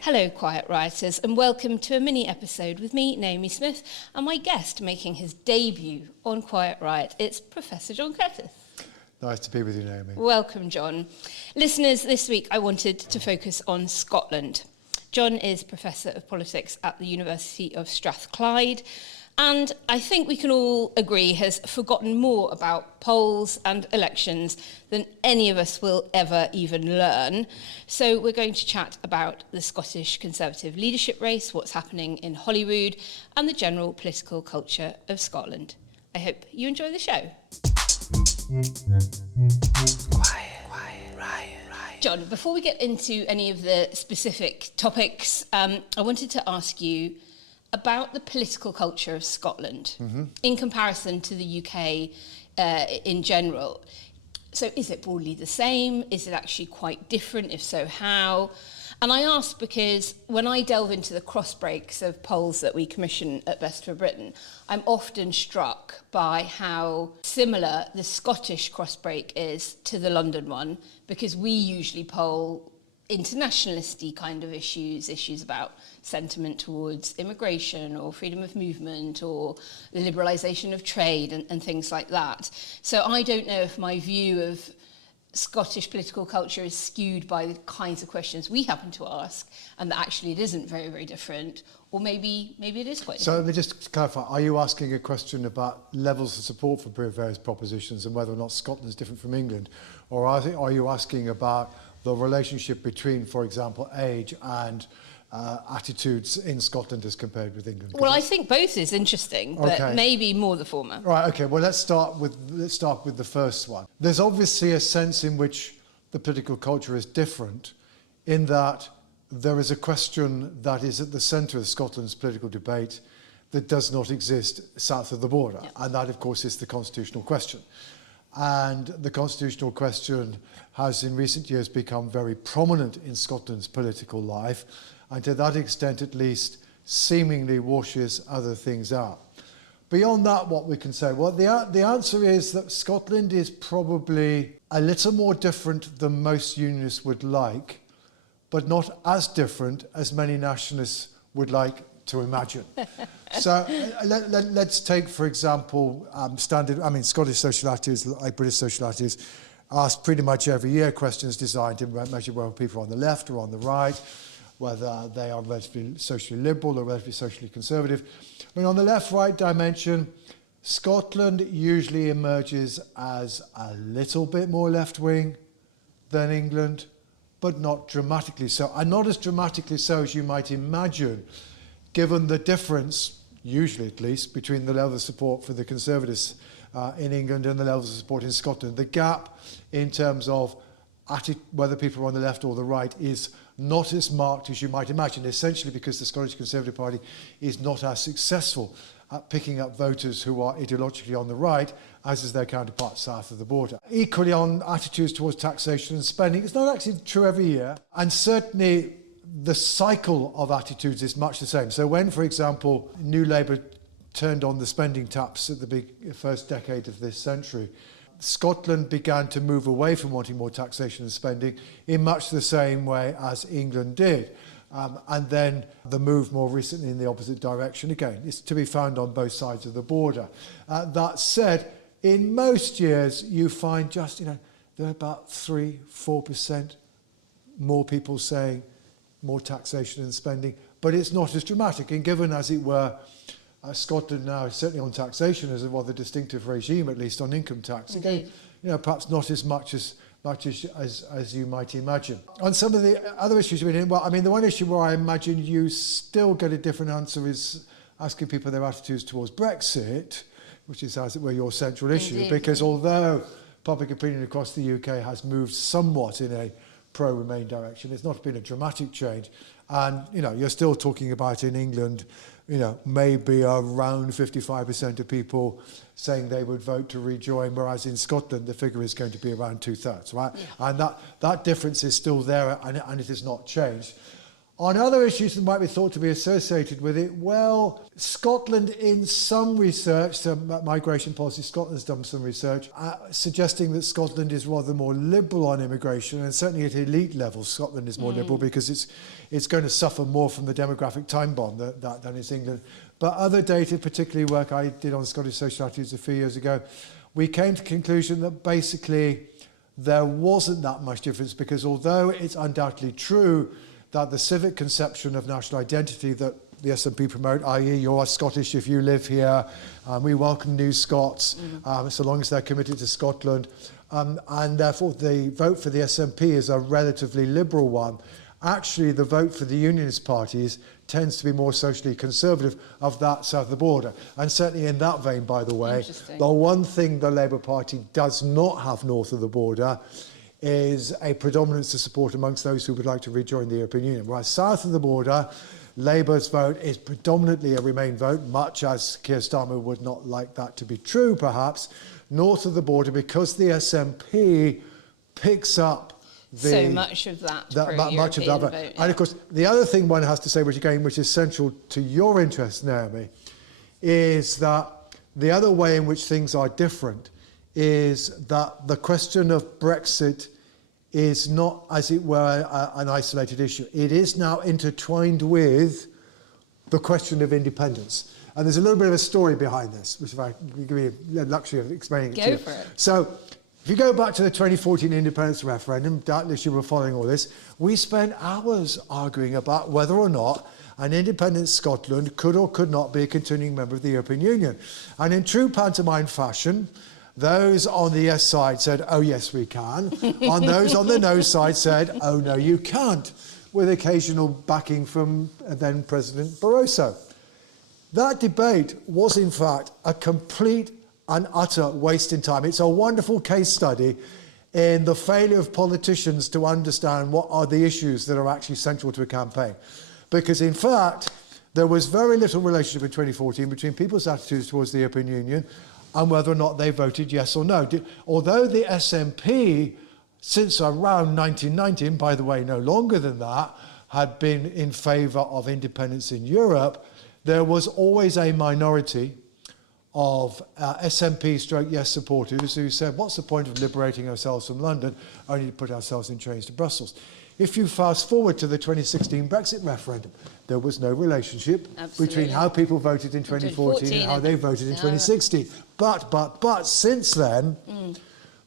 Hello, Quiet Rioters, and welcome to a mini episode with me, Naomi Smith, and my guest making his debut on Quiet Riot. It's Professor John Curtice. Nice to be with you, Naomi. Welcome, John. Listeners, this week I wanted to focus on Scotland. John is Professor of Politics at the University of Strathclyde, and I think we can all agree has forgotten more about polls and elections than any of us will ever even learn. So we're going to chat about the Scottish Conservative leadership race, what's happening in Holyrood, and the general political culture of Scotland. I hope you enjoy the show. John, before we get into any of the specific topics, I wanted to ask you about the political culture of Scotland in comparison to the UK in general. So is it broadly the same? Is it actually quite different? If so, how? And I ask because when I delve into the cross breaks of polls that we commission at Best for Britain, I'm often struck by how similar the Scottish cross break is to the London one, because we usually poll internationalist-y kind of issues about sentiment towards immigration or freedom of movement or the liberalisation of trade and things like that. So I don't know if my view of Scottish political culture is skewed by the kinds of questions we happen to ask, and that actually it isn't very, very different, or maybe it is quite different. So let me just clarify, are you asking a question about levels of support for various propositions and whether or not Scotland is different from England? Or are you asking about the relationship between, for example, age and attitudes in Scotland as compared with England? Well, I think both is interesting, but maybe more the former. Right, okay, well, let's start with the first one. There's obviously a sense in which the political culture is different in that there is a question that is at the centre of Scotland's political debate that does not exist south of the border, and that, of course, is the constitutional question. And the constitutional question has in recent years become very prominent in Scotland's political life, and to that extent at least seemingly washes other things out. Beyond that, what we can say? Well, the answer is that Scotland is probably a little more different than most unionists would like, but not as different as many nationalists would like to imagine. So let's take, for example, Scottish social attitudes, like British social attitudes, ask pretty much every year questions designed to measure whether people are on the left or on the right, whether they are relatively socially liberal or relatively socially conservative. I mean, on the left-right dimension, Scotland usually emerges as a little bit more left-wing than England, but not dramatically so, and not as dramatically so as you might imagine, given the difference, usually at least, between the level of support for the Conservatives in England and the levels of support in Scotland. The gap in terms of whether people are on the left or the right is not as marked as you might imagine, essentially because the Scottish Conservative Party is not as successful at picking up voters who are ideologically on the right as is their counterparts south of the border. Equally on attitudes towards taxation and spending, it's not actually true every year, and certainly the cycle of attitudes is much the same. So when, for example, New Labour turned on the spending taps at the first decade of this century, Scotland began to move away from wanting more taxation and spending in much the same way as England did. And then the move more recently in the opposite direction again is to be found on both sides of the border. That said, in most years you find just, there are about 3-4% more people saying more taxation and spending, but it's not as dramatic. And given, as it were, Scotland now, certainly on taxation, has a rather distinctive regime, at least on income tax. Again, perhaps not as much as you might imagine. On some of the other issues, the one issue where I imagine you still get a different answer is asking people their attitudes towards Brexit, which is, as it were, your central issue. Indeed. Because although public opinion across the UK has moved somewhat in a pro-Remain direction, it's not been a dramatic change. And, you're still talking about in England, maybe around 55% of people saying they would vote to rejoin, whereas in Scotland the figure is going to be around 2/3, right? Yeah. And that difference is still there, and it has not changed. On other issues that might be thought to be associated with it, well, Scotland in some research, so Migration Policy Scotland's done some research, suggesting that Scotland is rather more liberal on immigration, and certainly at elite levels Scotland is more liberal because it's going to suffer more from the demographic time bomb than is England. But other data, particularly work I did on Scottish social attitudes a few years ago, we came to the conclusion that basically there wasn't that much difference, because although it's undoubtedly true that the civic conception of national identity that the SNP promote, i.e. you're Scottish if you live here, we welcome new Scots, so long as they're committed to Scotland, and therefore the vote for the SNP is a relatively liberal one. Actually, the vote for the Unionist parties tends to be more socially conservative of that south of the border. And certainly in that vein, by the way, the one thing the Labour Party does not have north of the border is a predominance of support amongst those who would like to rejoin the European Union. Whereas south of the border, Labour's vote is predominantly a Remain vote, much as Keir Starmer would not like that to be true, perhaps. North of the border, because the SNP picks up so much of that vote. Yeah. And of course, the other thing one has to say, which is central to your interest, Naomi, is that the other way in which things are different is that the question of Brexit is not, as it were, an isolated issue. It is now intertwined with the question of independence. And there's a little bit of a story behind this, which if I can give you the luxury of explaining it to you. Go for it. So, if you go back to the 2014 independence referendum, doubtless you were following all this, we spent hours arguing about whether or not an independent Scotland could or could not be a continuing member of the European Union. And in true pantomime fashion, those on the yes side said, oh yes we can, and those on the no side said, oh no you can't, with occasional backing from then President Barroso. That debate was in fact a complete and utter waste in time. It's a wonderful case study in the failure of politicians to understand what are the issues that are actually central to a campaign. Because in fact, there was very little relationship in 2014 between people's attitudes towards the European Union and whether or not they voted yes or no. Although the SNP, since around 1990, and by the way, no longer than that, had been in favour of independence in Europe, there was always a minority of SNP/yes supporters who said, what's the point of liberating ourselves from London, only to put ourselves in chains to Brussels? If you fast forward to the 2016 Brexit referendum, there was no relationship between how people voted in 2014 and how they voted in 2016. But since then,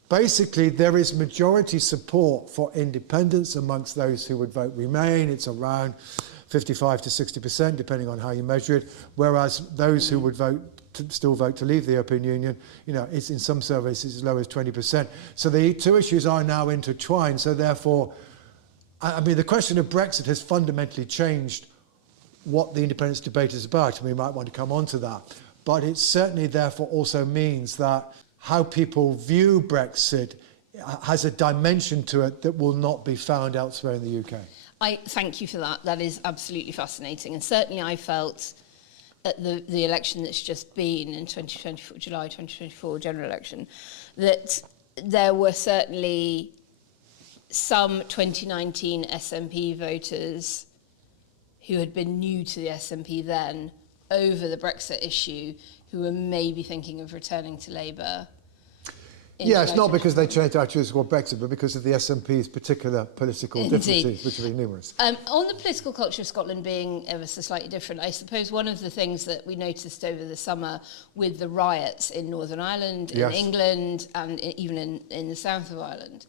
basically there is majority support for independence amongst those who would vote Remain. It's around 55 to 60%, depending on how you measure it, whereas those who would still vote to leave the European Union, it's in some surveys as low as 20%. So the two issues are now intertwined. So therefore, I mean, the question of Brexit has fundamentally changed what the independence debate is about, and we might want to come on to that. But it certainly therefore also means that how people view Brexit has a dimension to it that will not be found elsewhere in the UK. I thank you for that. That is absolutely fascinating. And certainly I felt at the election that's just been in July 2024 general election, that there were certainly some 2019 SNP voters who had been new to the SNP then over the Brexit issue, who were maybe thinking of returning to Labour. Yeah, it's not because they changed attitudes toward Brexit, but because of the SNP's particular political differences, which are numerous. On the political culture of Scotland being ever so slightly different, I suppose one of the things that we noticed over the summer with the riots in Northern Ireland, in England, and even in the south of Ireland,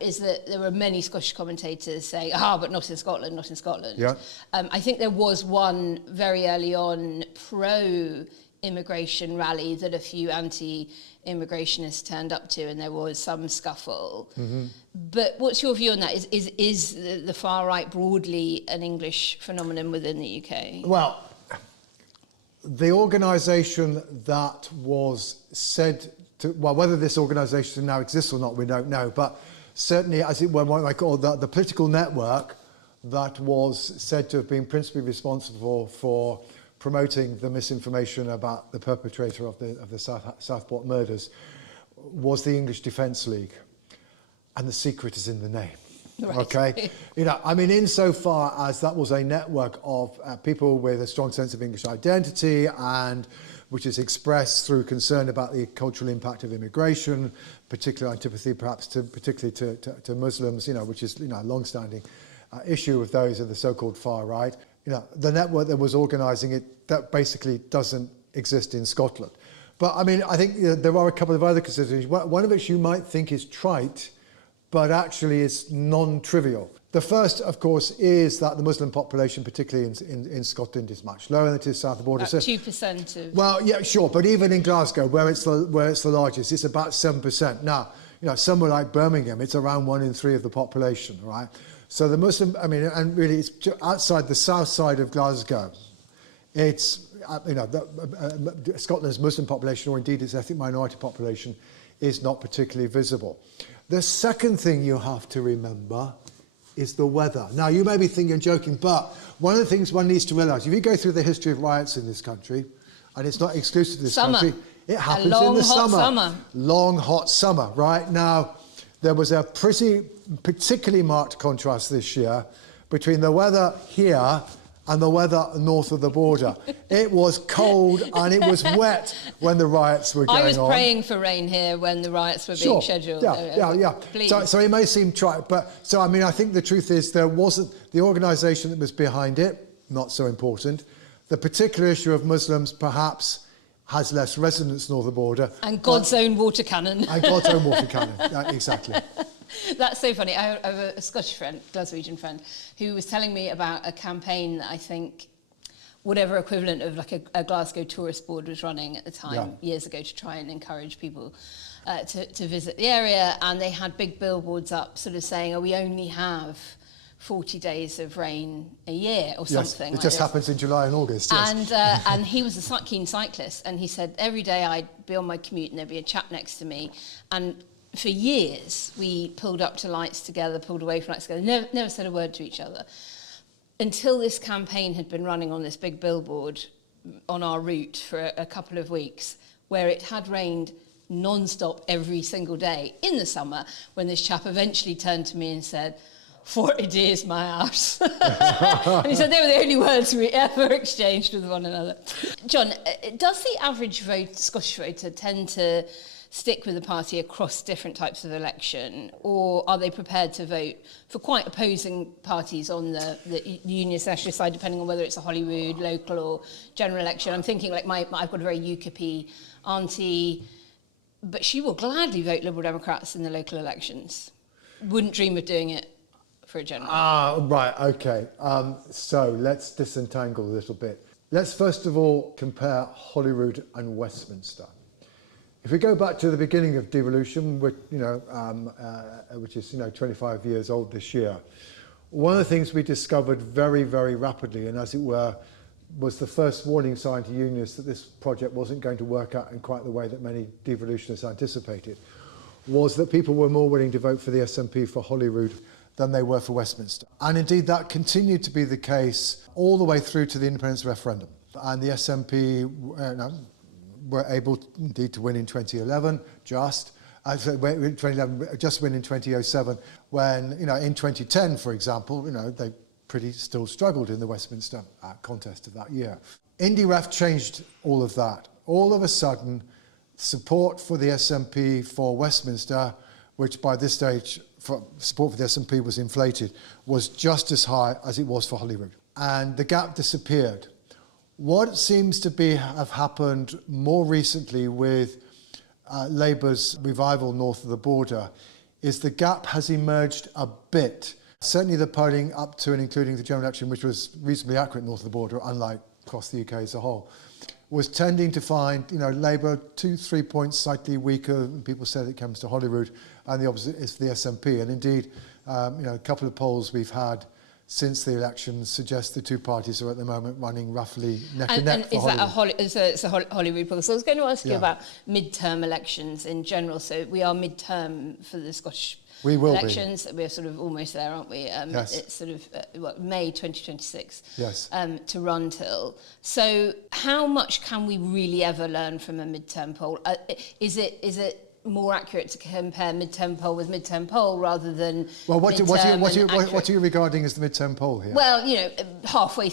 is that there were many Scottish commentators saying, but not in Scotland, not in Scotland. Yeah. I think there was one very early on pro-immigration rally that a few anti-immigrationists turned up to, and there was some scuffle. Mm-hmm. But what's your view on that? Is the far right broadly an English phenomenon within the UK? Well, the organisation that was said to, whether this organisation now exists or not, we don't know, but certainly, as it were, what I call the political network that was said to have been principally responsible for promoting the misinformation about the perpetrator of the Southport murders was the English Defence League. And the secret is in the name. Right. Okay, I mean, insofar as that was a network of people with a strong sense of English identity, and which is expressed through concern about the cultural impact of immigration, particular antipathy perhaps particularly to Muslims, which is a long-standing issue with those of the so-called far right. The network that was organising it, that basically doesn't exist in Scotland. But I mean, I think there are a couple of other considerations. One of which you might think is trite, but actually is non-trivial. The first, of course, is that the Muslim population, particularly in Scotland, is much lower than it is south of the border. About 2% of... Well, yeah, sure, but even in Glasgow, where it's the largest, it's about 7%. Now, somewhere like Birmingham, it's around 1 in 3 of the population, right? So the Muslim, I mean, and really, it's outside the south side of Glasgow. It's Scotland's Muslim population, or indeed its ethnic minority population, is not particularly visible. The second thing you have to remember is the weather. Now, you may be thinking I'm joking, but one of the things one needs to realise, if you go through the history of riots in this country, and it's not exclusive to this country, it happens in the summer. Long, hot summer, right? Now, there was a particularly marked contrast this year between the weather here and the weather north of the border. It was cold and it was wet when the riots were going on. I was praying for rain here when the riots were being scheduled. Yeah. Please. So it may seem trite, but I mean, I think the truth is there wasn't the organisation that was behind it, not so important. The particular issue of Muslims perhaps has less resonance north of the border. And God's own water cannon. And God's own water cannon, exactly. That's so funny. I have a Scottish friend, Glaswegian friend, who was telling me about a campaign that I think whatever equivalent of like a Glasgow tourist board was running at the time, years ago, to try and encourage people to visit the area. And they had big billboards up sort of saying, oh, we only have 40 days of rain a year or something. It just happens in July and August. Yes. And he was a keen cyclist, and he said every day I'd be on my commute and there'd be a chap next to me, and for years we pulled up to lights together, pulled away from lights together, never said a word to each other, until this campaign had been running on this big billboard on our route for a couple of weeks, where it had rained non-stop every single day in the summer, when this chap eventually turned to me and said, 40 days, my arse. And he said they were the only words we ever exchanged with one another. John, does the average Scottish voter tend to stick with the party across different types of election, or are they prepared to vote for quite opposing parties on the Unionist Nationalist side, depending on whether it's a Holyrood, local or general election? I'm thinking like I've got a very UKIP auntie, but she will gladly vote Liberal Democrats in the local elections. Wouldn't dream of doing it for a general. Right, okay. So let's disentangle a little bit. Let's first of all compare Holyrood and Westminster. If we go back to the beginning of devolution, which is 25 years old this year, one of the things we discovered very, very rapidly, and as it were, was the first warning sign to unionists that this project wasn't going to work out in quite the way that many devolutionists anticipated, was that people were more willing to vote for the SNP for Holyrood than they were for Westminster. And indeed, that continued to be the case all the way through to the independence referendum. And the SNP were able indeed to win in 2011, just win in 2007, when, in 2010, for example, they pretty still struggled in the Westminster contest of that year. IndyRef changed all of that. All of a sudden, support for the SNP for Westminster, which by this stage, support for the SNP was inflated, was just as high as it was for Holyrood. And the gap disappeared. What seems to have happened more recently with Labour's revival north of the border is the gap has emerged a bit. Certainly the polling up to and including the general election, which was reasonably accurate north of the border, unlike across the UK as a whole, was tending to find, Labour 2-3 points slightly weaker than people said it comes to Holyrood, and the opposite is for the SNP. And indeed, a couple of polls we've had since the election suggest the two parties are at the moment running roughly neck and neck for Holyrood. It's a Holyrood poll. So I was going to ask you about mid-term elections in general. So we are mid-term for the Scottish elections. We're sort of almost there, aren't we? Yes. It's sort of May 2026 yes. To run till. So how much can we really ever learn from a mid-term poll? Is it more accurate to compare mid-term poll with mid-term poll rather than Well, what what are you regarding as the mid-term poll here? Well, halfway.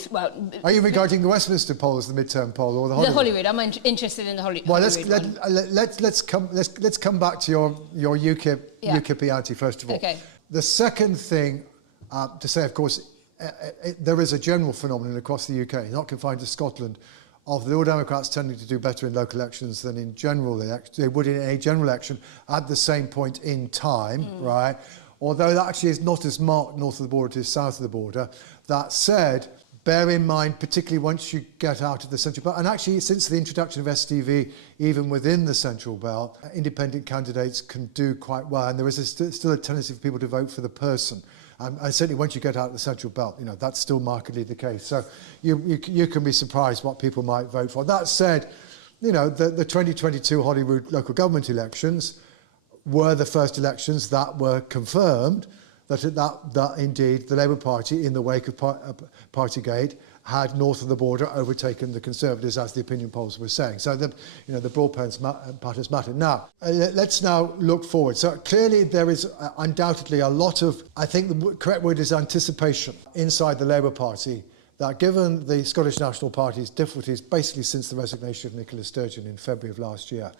Are you regarding the Westminster poll as the mid-term poll or the Holyrood? The Holyrood. I'm interested in the Holyrood. Well, one. let's come back to your UKIP first of all. Okay. The second thing to say, of course, there is a general phenomenon across the UK, not confined to Scotland, of the Liberal Democrats tending to do better in local elections than in general elections. They would in a general election at the same point in time, right? Although that actually is not as marked north of the border as south of the border. That said, bear in mind, particularly once you get out of the Central Belt, and actually since the introduction of STV, even within the Central Belt, independent candidates can do quite well, and there is still a tendency for people to vote for the person. And certainly once you get out of the Central Belt, that's still markedly the case. So you can be surprised what people might vote for. That said, the 2022 Holyrood local government elections were the first elections that were confirmed that indeed the Labour Party, in the wake of Partygate, had north of the border overtaken the Conservatives, as the opinion polls were saying. So the broad patterns matter. Now, let's now look forward. So clearly there is undoubtedly a lot of, I think the correct word is anticipation, inside the Labour Party, that given the Scottish National Party's difficulties basically since the resignation of Nicola Sturgeon in February of last year,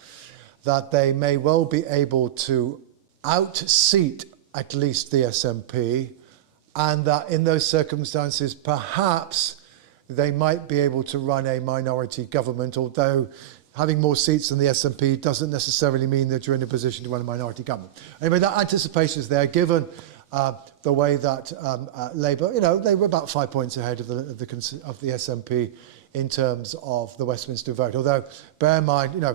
that they may well be able to out-seat at least the SNP, and that in those circumstances perhaps they might be able to run a minority government, although having more seats than the SNP doesn't necessarily mean that you're in a position to run a minority government. Anyway, that anticipation is there, given the way that Labour, they were about 5 points ahead of the SNP in terms of the Westminster vote. Although, bear in mind,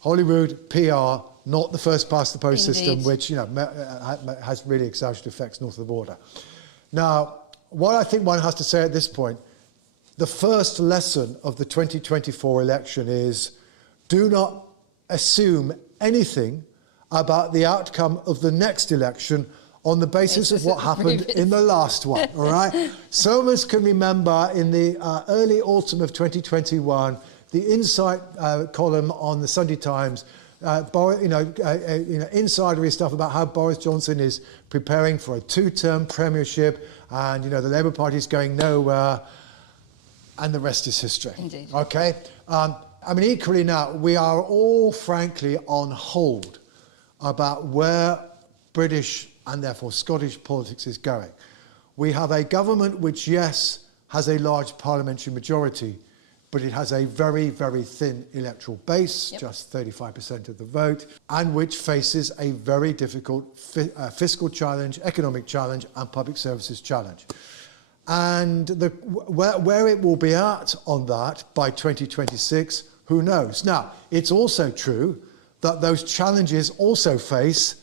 Holyrood, PR, not the first past the post system, which has really exaggerated effects north of the border. Now, what I think one has to say at this point, the first lesson of the 2024 election is, do not assume anything about the outcome of the next election on the basis of what happened in the last one, all right? Some of us can remember in the early autumn of 2021, the Insight column on the Sunday Times, insidery stuff about how Boris Johnson is preparing for a two-term premiership, and the Labour Party is going nowhere, and the rest is history. Indeed. Okay. Equally now, we are all frankly on hold about where British and therefore Scottish politics is going. We have a government which, yes, has a large parliamentary majority, but it has a very, very thin electoral base, just 35% of the vote, and which faces a very difficult fiscal challenge, economic challenge, and public services challenge. And where it will be at on that by 2026, who knows? Now, it's also true that those challenges also face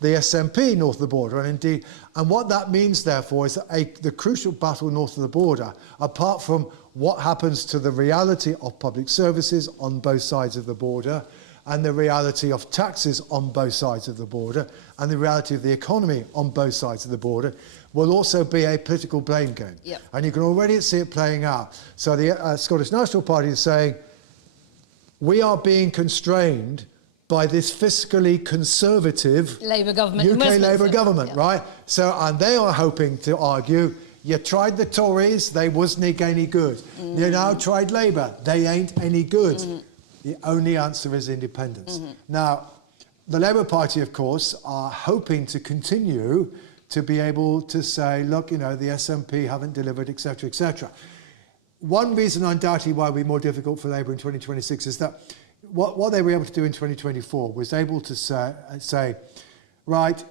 the SNP north of the border, and what that means, therefore, is that the crucial battle north of the border, apart from what happens to the reality of public services on both sides of the border, and the reality of taxes on both sides of the border, and the reality of the economy on both sides of the border, will also be a political blame game. Yep. And you can already see it playing out. So the Scottish National Party is saying, we are being constrained by this fiscally conservative Labour government, UK Labour government, right? So, and they are hoping to argue, you tried the Tories, they wasn't any good. You now tried Labour, they ain't any good. The only answer is independence. Now, the Labour Party, of course, are hoping to continue to be able to say, look, the SNP haven't delivered, etc., etc. One reason, undoubtedly, why it will be more difficult for Labour in 2026 is that what they were able to do in 2024 was able to say, right,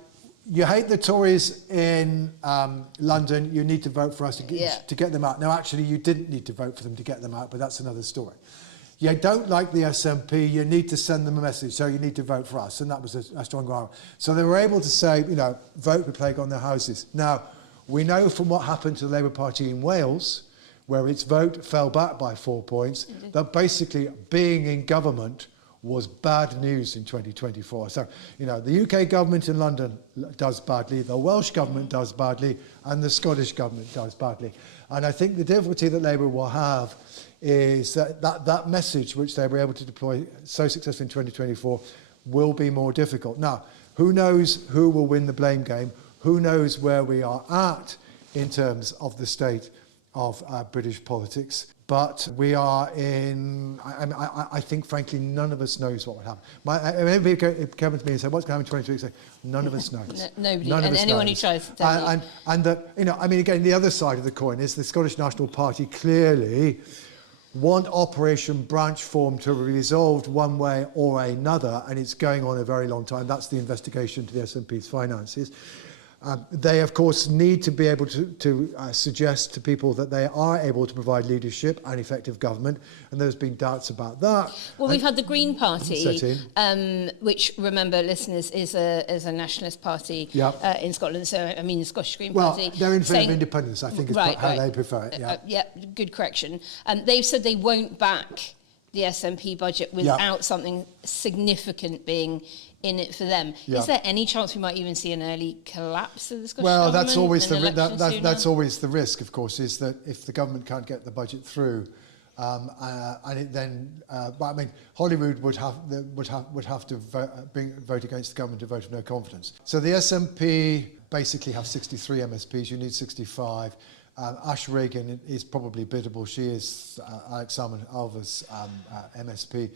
you hate the Tories in London, you need to vote for us to get them out. Now, actually, you didn't need to vote for them to get them out, but that's another story. You don't like the SNP, you need to send them a message, so you need to vote for us. And that was a strong argument. So they were able to say, vote the plague on their houses. Now, we know from what happened to the Labour Party in Wales, where its vote fell back by 4 points, that basically being in government was bad news in 2024. So, the UK government in London does badly, the Welsh government does badly, and the Scottish government does badly. And I think the difficulty that Labour will have is that message which they were able to deploy so successfully in 2024 will be more difficult. Now, who knows who will win the blame game? Who knows where we are at in terms of the state of British politics? But we are in, I think, frankly, none of us knows what will happen. Maybe it came to me and said, what's going to happen in 20 weeks? None of us knows. Nobody, and anyone knows. Who tries to tell you. And that, again, the other side of the coin is the Scottish National Party clearly want Operation Branch Form to be resolved one way or another, and it's going on a very long time. That's the investigation to the SNP's finances. They, of course, need to be able to suggest to people that they are able to provide leadership and effective government, and there's been doubts about that. Well, we've had the Green Party, which, remember, listeners, is a nationalist party in Scotland. So, I mean, the Scottish Green Party. Well, they're in favour of independence, I think, is how they prefer it. Good correction. They've said they won't back the SNP budget without something significant being in it for them. Is there any chance we might even see an early collapse of the Scottish government? Well, that's always the risk, of course, is that if the government can't get the budget through, and it then, Holyrood would have to vote against the government, to vote of no confidence. So the SNP basically have 63 MSPs. You need 65. Ash Regan is probably biddable. She is Alex Salmon Alva's MSP.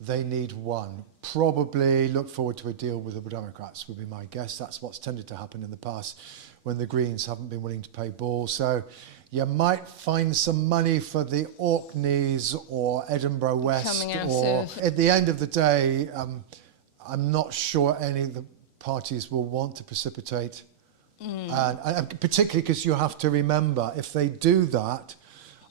They need one. Probably look forward to a deal with the Democrats, would be my guess. That's what's tended to happen in the past when the Greens haven't been willing to pay ball. So you might find some money for the Orkneys or Edinburgh West. At the end of the day, I'm not sure any of the parties will want to precipitate. And particularly because you have to remember, if they do that,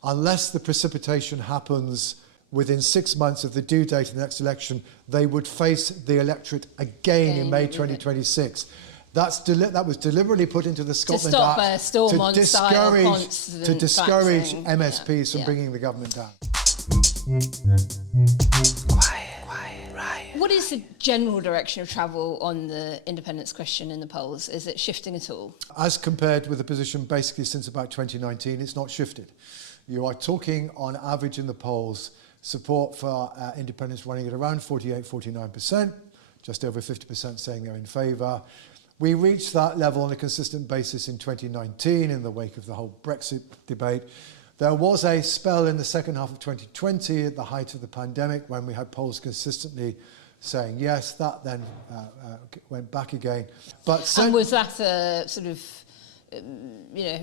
unless the precipitation happens within 6 months of the due date of the next election, they would face the electorate again in May 2026. That was deliberately put into the Scotland Act to discourage MSPs from bringing the government down. What is the general direction of travel on the independence question in the polls? Is it shifting at all? As compared with the position basically since about 2019, it's not shifted. You are talking on average in the polls, support for independence running at around 48-49%, just over 50% saying they're in favour. We reached that level on a consistent basis in 2019 in the wake of the whole Brexit debate. There was a spell in the second half of 2020 at the height of the pandemic when we had polls consistently saying yes. That then went back again. And was that a sort of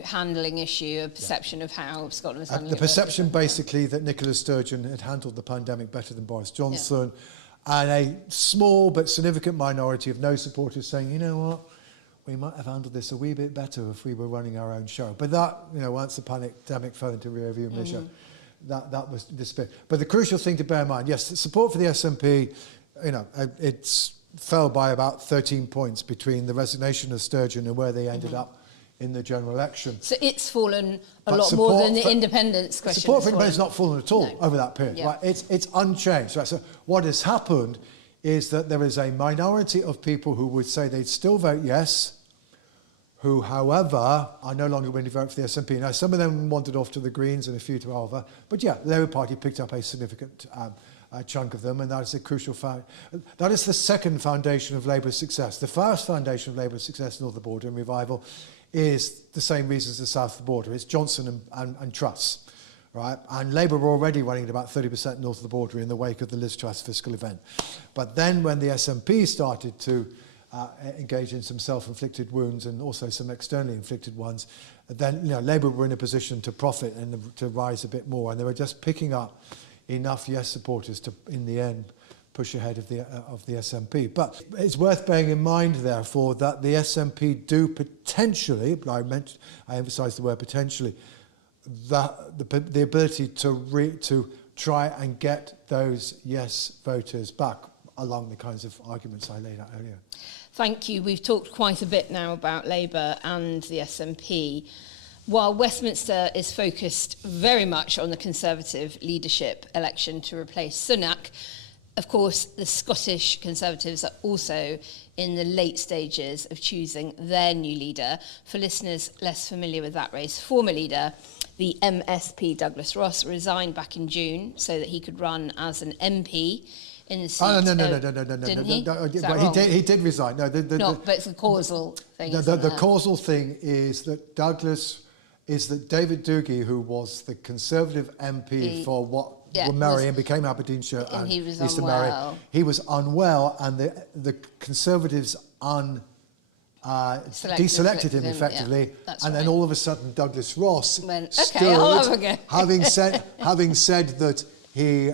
handling issue, a perception of how Scotland was handling the perception basically that Nicola Sturgeon had handled the pandemic better than Boris Johnson, and a small but significant minority of no supporters saying, you know what, we might have handled this a wee bit better if we were running our own show. But that, once the pandemic fell into rearview mirror, that was despair. But the crucial thing to bear in mind, yes, the support for the SNP, it's fell by about 13 points between the resignation of Sturgeon and where they ended up in the general election. So it's fallen a lot more than the independence question. Support for independence has not fallen at all over that period. Right? It's unchanged. Right? So what has happened is that there is a minority of people who would say they'd still vote yes, who, however, are no longer willing to vote for the SNP. Now, some of them wandered off to the Greens and a few to Alva, but the Labour Party picked up a significant chunk of them, and that is a crucial fact. That is the second foundation of Labour's success. The first foundation of Labour's success north of the border and revival is the same reasons as south of the border. It's Johnson and Truss, right? And Labour were already running at about 30% north of the border in the wake of the Liz Truss fiscal event. But then when the SNP started to engage in some self-inflicted wounds and also some externally inflicted ones, then Labour were in a position to profit and to rise a bit more, and they were just picking up enough yes supporters to, in the end, push ahead of the SNP. But it's worth bearing in mind, therefore, that the SNP do potentially, I emphasise the word potentially, that the ability to try and get those yes voters back along the kinds of arguments I laid out earlier. Thank you. We've talked quite a bit now about Labour and the SNP. While Westminster is focused very much on the Conservative leadership election to replace Sunak, of course, the Scottish Conservatives are also in the late stages of choosing their new leader. For listeners less familiar with that race, former leader, the MSP Douglas Ross, resigned back in June so that he could run as an MP in the seat. Oh, no, Didn't he? Is that Well, wrong? he did resign. No, But it's a causal thing. the causal thing is that David Doogie, who was the Conservative MP for what were Murray and became Aberdeenshire and he was Eastern unwell. Murray, he was unwell, and the Conservatives deselected him effectively, and then all of a sudden Douglas Ross stood, having said that he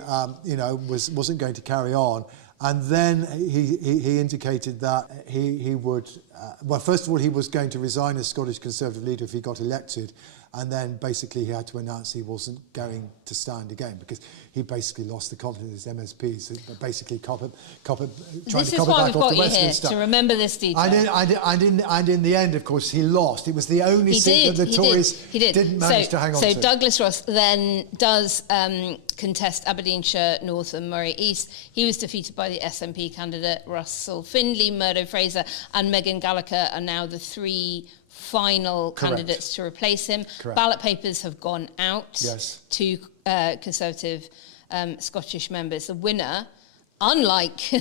wasn't going to carry on, and then he indicated that he would first of all he was going to resign as Scottish Conservative leader if he got elected, and then basically he had to announce he wasn't going to stand again because he basically lost the confidence of his MSPs, basically trying to copy back off the Westminster. To remember this detail. And in the end, of course, he lost. It was the only seat that the Tories didn't manage to hang on to. So Douglas Ross then does contest Aberdeenshire North and Moray East. He was defeated by the SNP candidate Russell Findlay. Murdo Fraser and Megan Gallagher are now the three final candidates to replace him. Correct. Ballot papers have gone out to Conservative Scottish members. The winner, unlike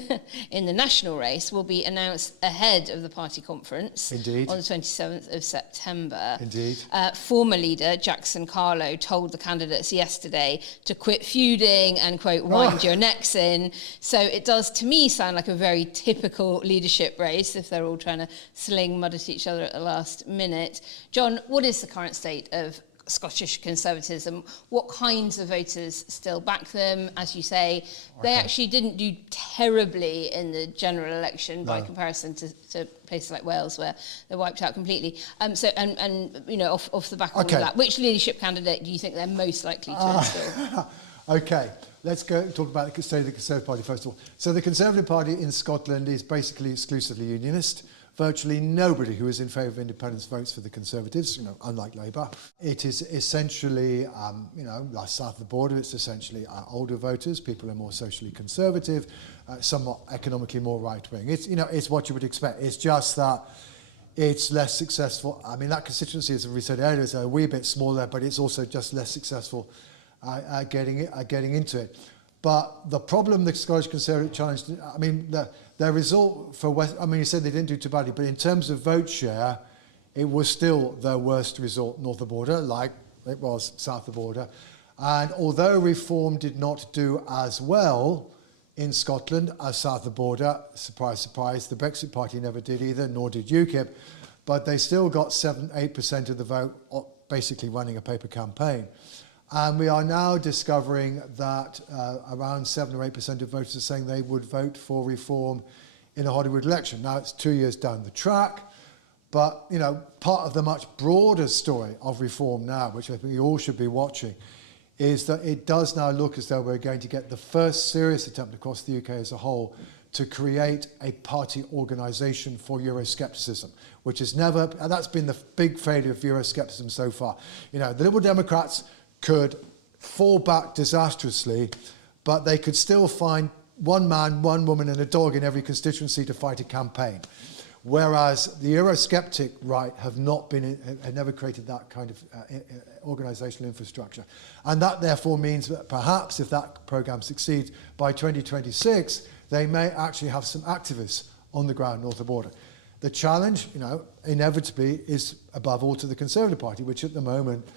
in the national race, will be announced ahead of the party conference on the 27th of September. Indeed. Former leader Jackson Carlo told the candidates yesterday to quit feuding and, quote, wind your necks in. So it does, to me, sound like a very typical leadership race if they're all trying to sling mud at each other at the last minute. John, what is the current state of Scottish conservatism? What kinds of voters still back them? As you say, they actually didn't do terribly in the general election by comparison to places like Wales, where they're wiped out completely. Off the back of all of that, which leadership candidate do you think they're most likely to install? Okay, let's go talk about the state of the Conservative Party first of all. So the Conservative Party in Scotland is basically exclusively unionist. Virtually nobody who is in favour of independence votes for the Conservatives, unlike Labour. It is essentially, like south of the border, it's essentially older voters, people who are more socially conservative, somewhat economically more right-wing. It's what you would expect. It's just that it's less successful. I mean, that constituency, as we said earlier, is a wee bit smaller, but it's also just less successful at getting into it. But the problem the Scottish Conservative challenged, their result for West, you said they didn't do too badly, but in terms of vote share, it was still their worst result north of the border, like it was south of the border. And although Reform did not do as well in Scotland as south of the border, surprise, surprise, the Brexit Party never did either, nor did UKIP, but they still got 7-8% of the vote, basically running a paper campaign. And we are now discovering that around 7 or 8% of voters are saying they would vote for Reform in a Hollywood election. Now, it's 2 years down the track, but, part of the much broader story of Reform now, which I think you all should be watching, is that it does now look as though we're going to get the first serious attempt across the UK as a whole to create a party organisation for Euroscepticism, which is that's been the big failure of Euroscepticism so far. The Liberal Democrats could fall back disastrously, but they could still find one man, one woman and a dog in every constituency to fight a campaign. Whereas the Eurosceptic right have never created that kind of organisational infrastructure. And that therefore means that perhaps if that programme succeeds, by 2026, they may actually have some activists on the ground north of the border. The challenge, inevitably, is above all to the Conservative Party, which at the moment,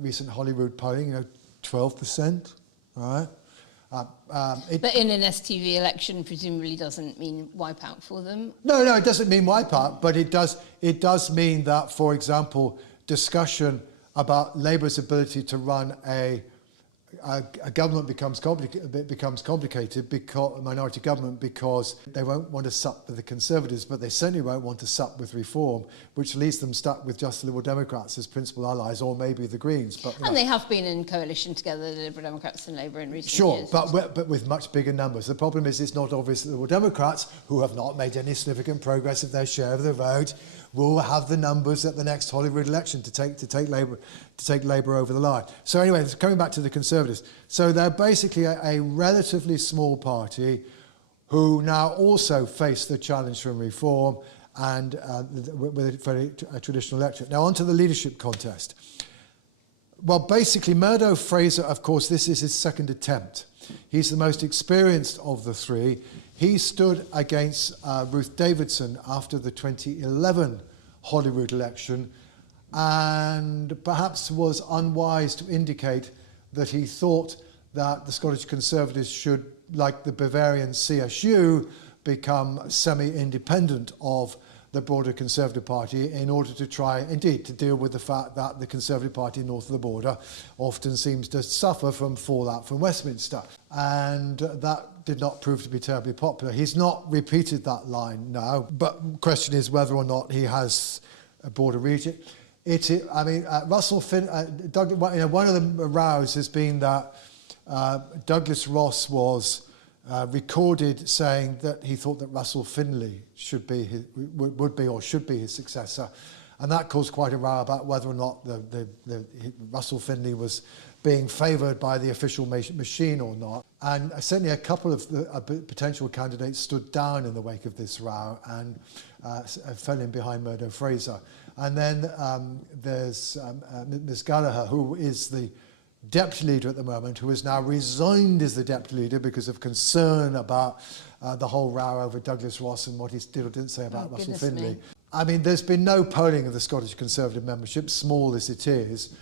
recent Hollywood polling, 12%, right? But in an STV election, presumably doesn't mean wipeout for them. No, it doesn't mean wipeout, but it does mean that, for example, discussion about Labour's ability to run a government becomes complicated, because a minority government, because they won't want to sup with the Conservatives, but they certainly won't want to sup with Reform, which leaves them stuck with just the Liberal Democrats as principal allies, or maybe the Greens. And they have been in coalition together, the Liberal Democrats and Labour, in recent years. Sure, but with much bigger numbers. The problem is it's not obvious that the Liberal Democrats, who have not made any significant progress of their share of the vote, will have the numbers at the next Hollywood election to take Labour over the line. So anyway, coming back to the Conservatives. So they're basically a relatively small party who now also face the challenge from Reform and with a traditional electorate. Now on to the leadership contest. Well, basically, Murdo Fraser, of course, this is his second attempt. He's the most experienced of the three. He stood against Ruth Davidson after the 2011 Holyrood election, and perhaps was unwise to indicate that he thought that the Scottish Conservatives should, like the Bavarian CSU, become semi-independent of the broader Conservative Party in order to try, indeed, to deal with the fact that the Conservative Party north of the border often seems to suffer from fallout from Westminster. And that did not prove to be terribly popular. He's not repeated that line now, but the question is whether or not he has a broader reach. Russell Finn, one of the rows has been that Douglas Ross was recorded saying that he thought that Russell Finlay should be his successor, and that caused quite a row about whether or not Russell Finlay was being favoured by the official machine or not. And certainly a couple of the potential candidates stood down in the wake of this row and fell in behind Murdo Fraser. And then there's Ms Gallagher, who is the deputy leader at the moment, who has now resigned as the deputy leader because of concern about the whole row over Douglas Ross and what he did or didn't say about Russell Finlay. I mean, there's been no polling of the Scottish Conservative membership, small as it is,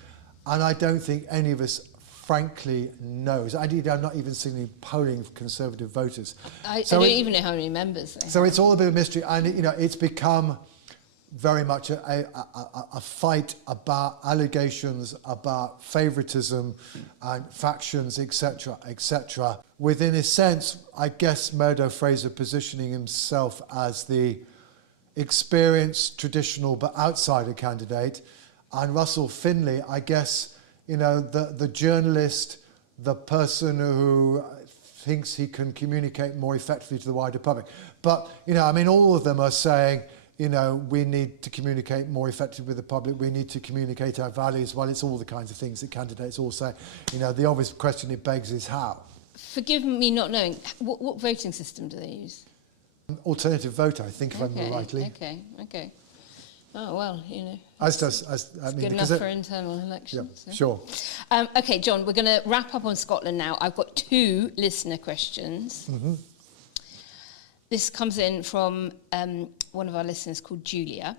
and I don't think any of us frankly knows. I've not even seen any polling of Conservative voters. I don't even know how many members they have. So it's all a bit of a mystery, and it's become very much a fight about allegations about favouritism and factions, etc., etc. Within a sense, I guess Murdo Fraser positioning himself as the experienced, traditional but outsider candidate, and Russell Finlay, I guess, the journalist, the person who thinks he can communicate more effectively to the wider public. But, all of them are saying, we need to communicate more effectively with the public, we need to communicate our values. Well, it's all the kinds of things that candidates all say. The obvious question it begs is how. Forgive me not knowing, what voting system do they use? Alternative vote, I think, if I remember rightly. Okay. Oh, well, It's good enough for internal elections. Yeah, sure. Okay, John, we're going to wrap up on Scotland now. I've got 2 listener questions. Mm-hmm. This comes in from one of our listeners called Julia.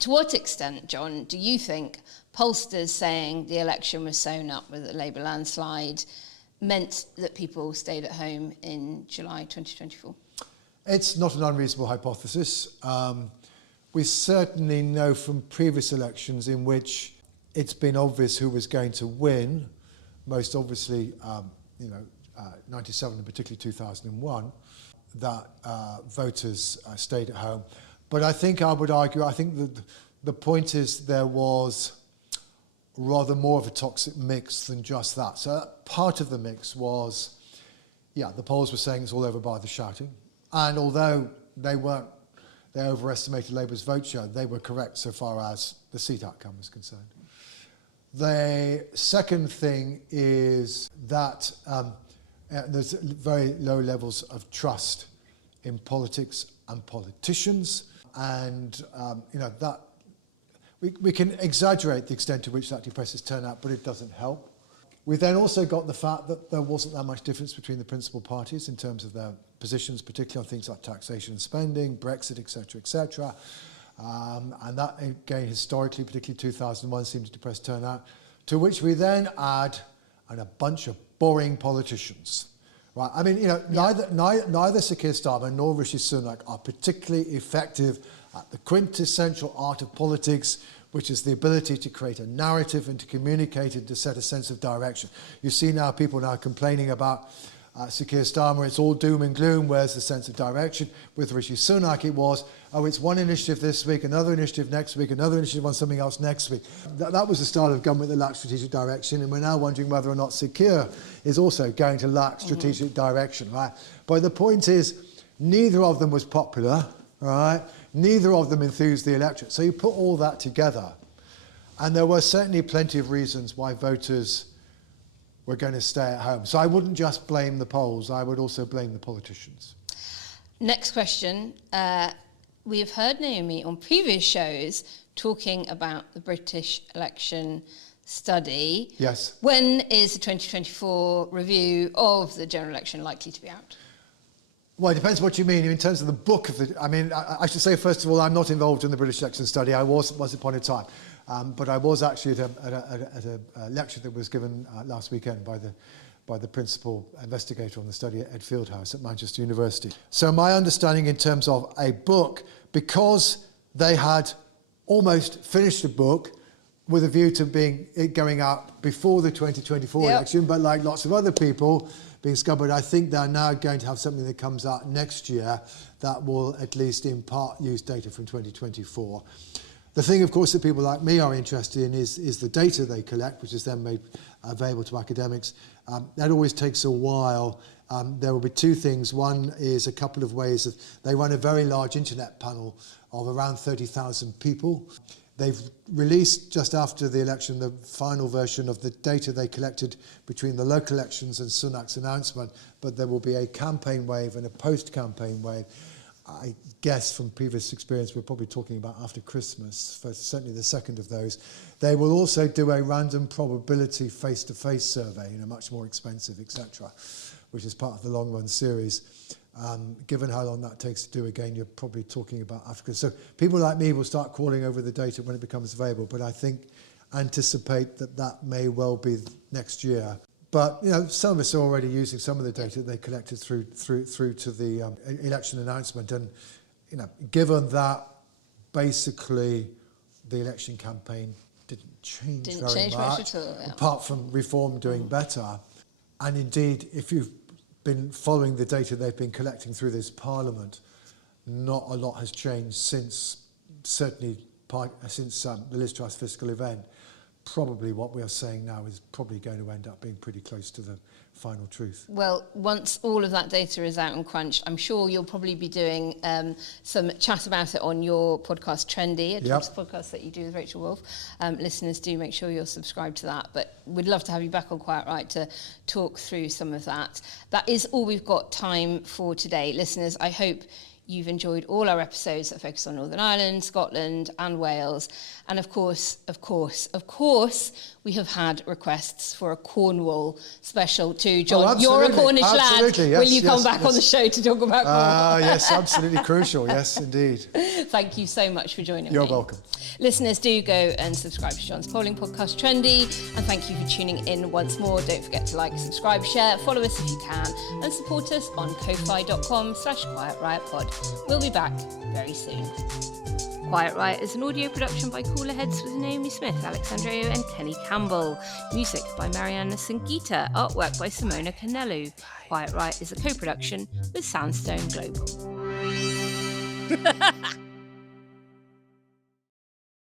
To what extent, John, do you think pollsters saying the election was sewn up with a Labour landslide meant that people stayed at home in July 2024? It's not an unreasonable hypothesis. We certainly know from previous elections in which it's been obvious who was going to win, most obviously, 97 and particularly 2001, that voters stayed at home. But I think I would argue, that the point is there was rather more of a toxic mix than just that. So part of the mix was, the polls were saying it's all over by the shouting. And although they overestimated Labour's vote share, they were correct so far as the seat outcome was concerned. The second thing is that there's very low levels of trust in politics and politicians, and that we can exaggerate the extent to which that depresses turnout, but it doesn't help. We then also got the fact that there wasn't that much difference between the principal parties in terms of their positions, particularly on things like taxation and spending, Brexit, etc., etc. And that, again, historically, particularly 2001, seemed to depress turnout, to which we then add a bunch of boring politicians. Right? Neither Sir Keir Starmer nor Rishi Sunak are particularly effective at the quintessential art of politics, which is the ability to create a narrative and to communicate and to set a sense of direction. You see now people now complaining about Sir Keir Starmer, it's all doom and gloom, where's the sense of direction? With Rishi Sunak it was, it's one initiative this week, another initiative next week, another initiative on something else next week. That was the style of government that lacked strategic direction, and we're now wondering whether or not Sir Keir is also going to lack strategic direction, right? But the point is, neither of them was popular, right? Neither of them enthused the electorate. So you put all that together, and there were certainly plenty of reasons why voters were going to stay at home. So I wouldn't just blame the polls, I would also blame the politicians. Next question. We have heard Naomi on previous shows talking about the British election study. Yes. When is the 2024 review of the general election likely to be out? Well, it depends what you mean in terms of the book of the. I mean, I should say first of all, I'm not involved in the British election study. I was once upon a time, but I was actually at a lecture that was given last weekend by the principal investigator on the study at Ed Fieldhouse at Manchester University. So my understanding in terms of a book, because they had almost finished the book with a view to it going out before the 2024 election, but like lots of other people being scuppered, I think they're now going to have something that comes out next year that will at least in part use data from 2024. The thing, of course, that people like me are interested in is the data they collect, which is then made available to academics. That always takes a while. There will be two things. One is a couple of ways that they run a very large internet panel of around 30,000 people. They've released, just after the election, the final version of the data they collected between the local elections and Sunak's announcement, but there will be a campaign wave and a post-campaign wave. I guess from previous experience, we're probably talking about after Christmas, for certainly the second of those. They will also do a random probability face-to-face survey, much more expensive, etc., which is part of the long-run series. Given how long that takes to do again, you're probably talking about Africa. So people like me will start calling over the data when it becomes available, but I anticipate that may well be next year. But some of us are already using some of the data they collected through to the election announcement, and given that basically the election campaign didn't change very much at all, apart from Reform doing better, and indeed if you've been following the data they've been collecting through this Parliament, not a lot has changed since the Liz Truss fiscal event. Probably what we are saying now is probably going to end up being pretty close to the final truth. Well, once all of that data is out and crunched, I'm sure you'll probably be doing some chat about it on your podcast, Trendy, a podcast that you do with Rachel Wolf. Listeners, do make sure you're subscribed to that. But we'd love to have you back on Quiet Right to talk through some of that. That is all we've got time for today. Listeners, I hope you've enjoyed all our episodes that focus on Northern Ireland, Scotland and Wales. And of course, we have had requests for a Cornwall special too. John, you're a Cornish lad. Yes, will you come back on the show to talk about Cornwall? Yes, absolutely crucial. Yes, indeed. Thank you so much for joining me. You're welcome. Listeners, do go and subscribe to John's polling podcast, Trendy. And thank you for tuning in once more. Don't forget to like, subscribe, share, follow us if you can, and support us on ko-fi.com/Quiet Riot Pod. We'll be back very soon. Quiet Riot is an audio production by Cooler Heads with Naomi Smith, Andreou and Kenny Campbell. Music by Mariana Sangita. Artwork by Simona Canellu. Quiet Riot is a co-production with SandStone Global.